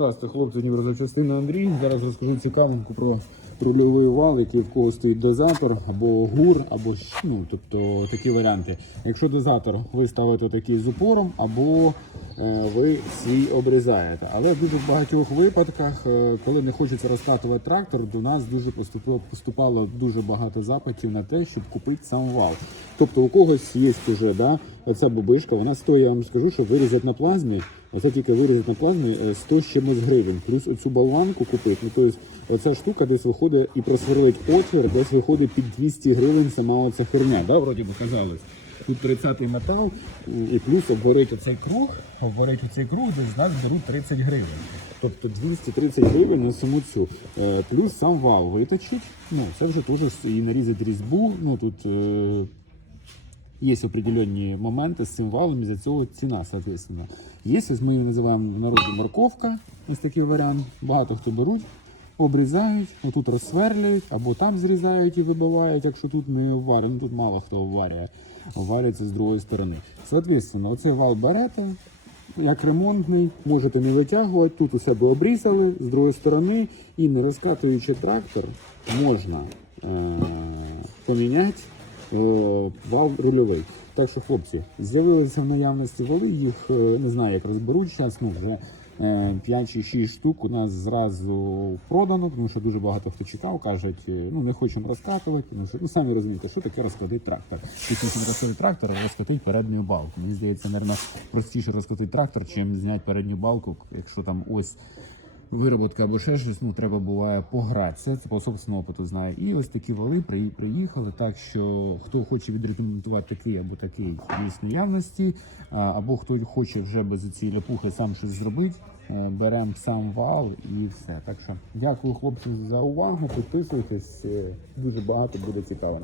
Здравствуйте, хлопці, Дніпрозапчастина Андрій. Зараз розкажу цікавинку про рульовий вал, який в кого стоїть дозатор, або гур, або ну, тобто такі варіанти. Якщо дозатор ви ставите такий з упором, або ви свій обрізаєте. Але в дуже багатьох випадках, е, коли не хочеться розкатувати трактор, до нас дуже поступило, поступало дуже багато запитів на те, щоб купити сам вал. Тобто у когось є вже да, оця бубишка, вона стоїть, я вам скажу, що вирізати на плазмі. Оце тільки вирізати на плазмі е, 100 з чимось гривень. Плюс оцю болванку купити. Ну, тобто, оця штука десь виходить і просверлить отвір, десь виходить під 200 гривень сама оця херня. Да, вроді би казалось. Тут 30-й метал, і плюс обварить оцей круг, обварить оцей круг, десь з нас беруть 30 гривень. Тобто 230 гривень на саму цю. Е, Плюс сам вал виточить. Ну, це вже теж і нарізати різьбу. Ну тут е, є определенні моменти з цим валом, і за цього ціна, соответственно. Є, ми її називаємо в народі морковка, ось такий варіант. Багато хто беруть, обрізають, отут розсверлюють, або там зрізають і вибивають, якщо тут не обварено. Ну, тут мало хто обварює, обварюється з другої сторони. Соответственно, оцей вал берете, як ремонтний, можете не витягувати, тут у себе обрізали з другої сторони і не розкатуючи трактор, можна е- поміняти е, вал рульовий. Так що, хлопці, з'явилися в наявності вали, їх е, не знаю, як розберуть зараз, ну вже 5 чи 6 штук у нас зразу продано, тому що дуже багато хто чекав, кажуть, е, ну не хочемо розкатувати. Що- ну самі розумієте, що таке розкладить трактор. Після розкладить трактор, розкотить передню балку. Мені здається, мабуть, простіше розкотити трактор, чим зняти передню балку, якщо там ось вироботка або ще щось, ну треба буває погратися. Це по собственному опиту знаю. І ось такі вали приїхали. Так що хто хоче відрекомендувати такий або такий є наявності, а, або хто хоче вже без цієї ляпухи сам щось зробити. Беремо сам вал і все. Так що дякую хлопці за увагу. Підписуйтесь, е, дуже багато буде цікавого.